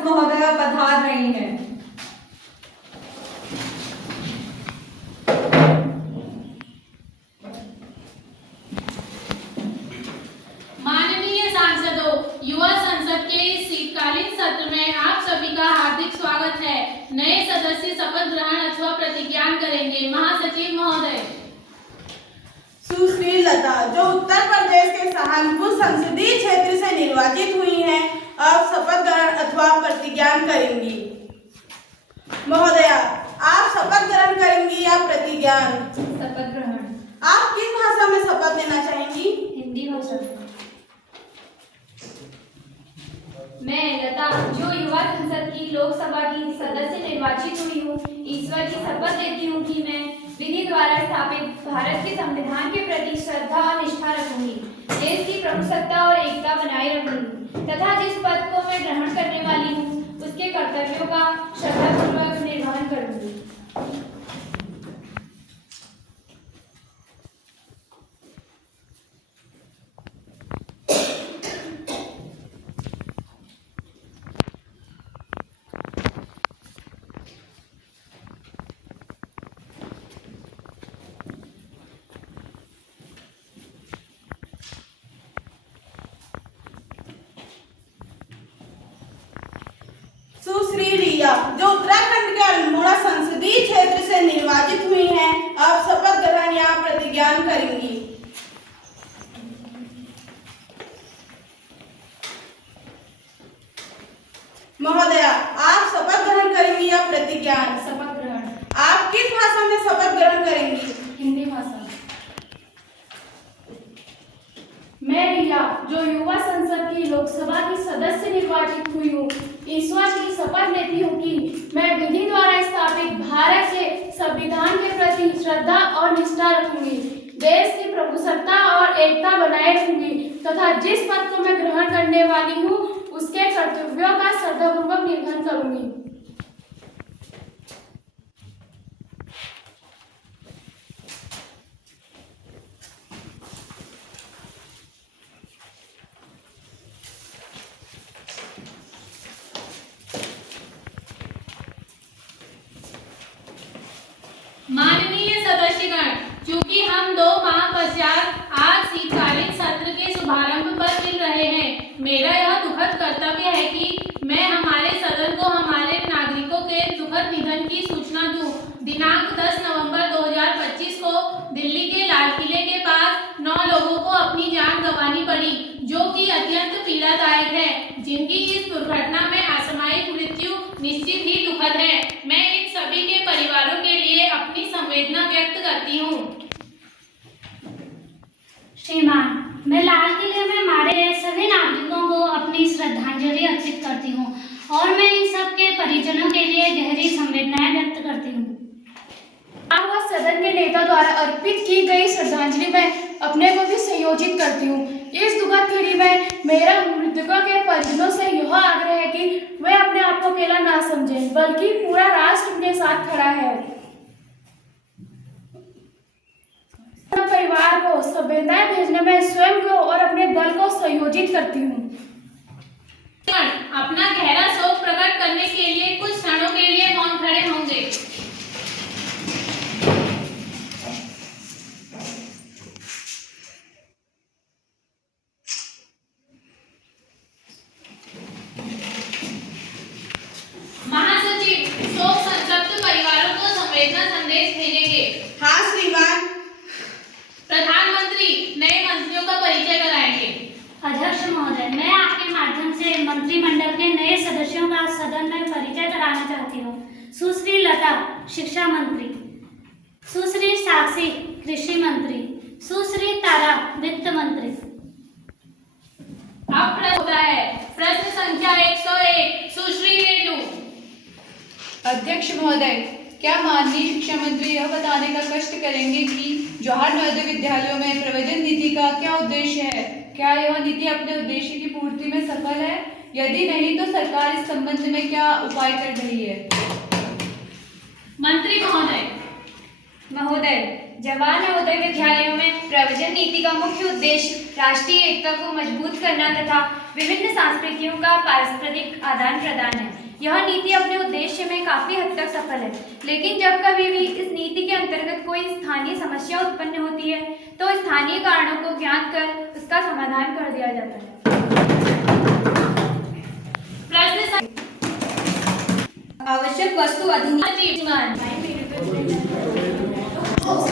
सांसद महोदया पधार रही हैं। माननीय सांसदों, युवा संसद के इस शीतकालीन सत्र में आप सभी का हार्दिक स्वागत है। नए सदस्य शपथ ग्रहण अथवा प्रतिज्ञान करेंगे। महासचिव महोदय। सुश्री लता, जो उत्तर प्रदेश के सहारनपुर संसदीय क्षेत्र से निर्वाचित हुई हैं, अब शपथ ग्रहण अथवा प्रतिज्ञान करेंगी। महोदया, आप शपथ ग्रहण करेंगी या प्रतिज्ञान? शपथ ग्रहण। आप किस भाषा में शपथ लेना चाहेंगी? हिंदी भाषा में। मैं लता, जो युवा संसद की लोकसभा की सदस्य निर्वाचित हुई हूँ, ईश्वर की शपथ लेती हूँ कि मैं विधि द्वारा स्थापित भारत के संविधान के प्रति श्रद्धा और निष्ठा रखूंगी, देश की प्रभुसत्ता और एकता बनाए रखूंगी तथा जिस पद को मैं ग्रहण करने वाली हूँ उसके कर्तव्यों का श्रद्धापूर्वक निर्वहन करूंगी। सुश्री रिया, जो उत्तराखंड के अल्मोड़ा संसदीय क्षेत्र से निर्वाचित हुई हैं, अब शपथ ग्रहण या प्रतिज्ञान करेंगी। महोदया, आप शपथ ग्रहण करेंगी या प्रतिज्ञान? शपथ ग्रहण। आप किस भाषा में शपथ ग्रहण करेंगी? हिंदी भाषा। मैं रिया, जो युवा संसद की लोकसभा की सदस्य निर्वाचित हुई हूँ, ईश्वर की शपथ लेती हूँ कि मैं विधि द्वारा स्थापित भारत के संविधान के प्रति श्रद्धा और निष्ठा रखूंगी, देश की प्रभुसत्ता और एकता बनाए रखूंगी तथा जिस पद को मैं ग्रहण करने वाली हूँ उसके कर्तव्यों का श्रद्धापूर्वक निर्वहन करूंगी। माननीय सदस्यगण, चूंकि हम 2 माह पश्चात आज शीतकालीन सत्र के शुभारंभ पर मिल रहे हैं, मेरा यह दुखद कर्तव्य है कि मैं हमारे सदन को हमारे नागरिकों के दुखद निधन की सूचना दूं। दिनांक 10 नवंबर 2025 को दिल्ली के लाल किले के पास 9 लोगों को अपनी जान गंवानी पड़ी, जो कि अत्यंत पीड़ादायक है। जिनकी इस दुर्घटना में असामयिक मृत्यु निश्चित ही दुखद है। मैं इन सभी के परिवारों के लिए अपनी संवेदना व्यक्त करती हूँ। श्रीमान, मैं लाल किले में मारे गए सभी नागरिकों को अपनी श्रद्धांजलि अर्पित करती हूँ और मैं इन सब के परिजनों के लिए गहरी संवेदनाएं व्यक्त करती हूँ। वह सदन के नेता द्वारा अर्पित की गई श्रद्धांजलि में अपने को भी संयोजित करती हूँ। इस दुखद घड़ी में मेरा मृतकों के परिजनों से यह आग्रह है कि वे अपने आप को अकेला ना समझें, बल्कि पूरा राष्ट्र उनके साथ खड़ा है। परिवार को संवेदनाएं भेजने में स्वयं को और अपने दल को संयोजित करती हूँ। अपना गहरा शोक प्रकट करने के लिए कुछ क्षणों के लिए मौन खड़े होंगे। महासचिव शोक संतप्त परिवारों को संवेदना संदेश भेजेंगे। हाँ श्रीमान। प्रधानमंत्री नए मंत्रियों का परिचय कराएंगे। अध्यक्ष महोदय, मैं आपके माध्यम से मंत्रिमंडल के नए सदस्यों का सदन में परिचय कराना चाहती हूँ। सुश्री लता, शिक्षा मंत्री। सुश्री साक्षी, कृषि मंत्री। सुश्री तारा, वित्त मंत्री। अब प्रश्न होता है। प्रश्न संख्या 101, सुश्री रेणु। अध्यक्ष महोदय, क्या माननीय शिक्षा मंत्री यह बताने का कष्ट करेंगे कि जवाहर नवोदय विद्यालयों में प्रवेशन नीति का क्या उद्देश्य है? क्या यह नीति अपने उद्देश्य की पूर्ति में सफल है? यदि नहीं तो सरकार इस संबंध में क्या उपाय कर रही है? मंत्री महोदय, जवाहर नवोदय विद्यालयों में प्रवेशन नीति का मुख्य उद्देश्य राष्ट्रीय एकता को मजबूत करना तथा विभिन्न संस्कृतियों का पारस्परिक आदान प्रदान है। यह नीति अपने उद्देश्य में काफी हद तक सफल है, लेकिन जब कभी भी इस नीति के अंतर्गत कोई स्थानीय समस्या उत्पन्न होती है तो स्थानीय कारणों को ज्ञात कर उसका समाधान कर दिया जाता है। प्रश्न आवश्यक वस्तु अधिनियम